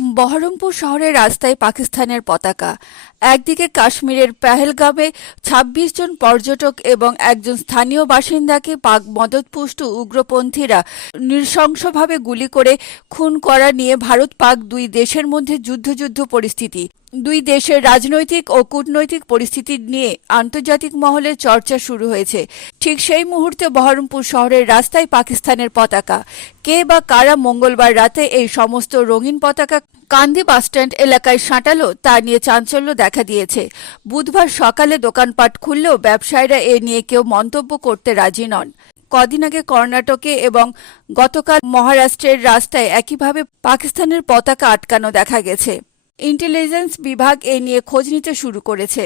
বহরমপুর শহরের রাস্তায় পাকিস্তানের পতাকা। একদিকে কাশ্মীরের পেহেলগামে ২৬ জন পর্যটক এবং একজন স্থানীয় বাসিন্দাকে পাক মদতপুষ্ট উগ্রপন্থীরা নৃশংসভাবে গুলি করে খুন করা নিয়ে ভারত পাক দুই দেশের মধ্যে যুদ্ধযুদ্ধ পরিস্থিতি। দুই দেশের রাজনৈতিক ও কূটনৈতিক পরিস্থিতি নিয়ে আন্তর্জাতিক মহলে চর্চা শুরু হয়েছে। ঠিক সেই মুহূর্তে বহরমপুর শহরের রাস্তায় পাকিস্তানের পতাকা। কে বা কারা মঙ্গলবার রাতে এই সমস্ত রঙিন পতাকা কান্দি বাসস্ট্যান্ড এলাকায় সাঁটালো, তা নিয়ে চাঞ্চল্য দেখা দিয়েছে। বুধবার সকালে দোকানপাট খুললেও ব্যবসায়ীরা এ নিয়ে কেউ মন্তব্য করতে রাজি নন। কদিন আগে কর্ণাটকে এবং গতকাল মহারাষ্ট্রের রাস্তায় একইভাবে পাকিস্তানের পতাকা আটকানো দেখা গেছে। ইন্টেলিজেন্স বিভাগ এ নিয়ে খোঁজ নিতে শুরু করেছে।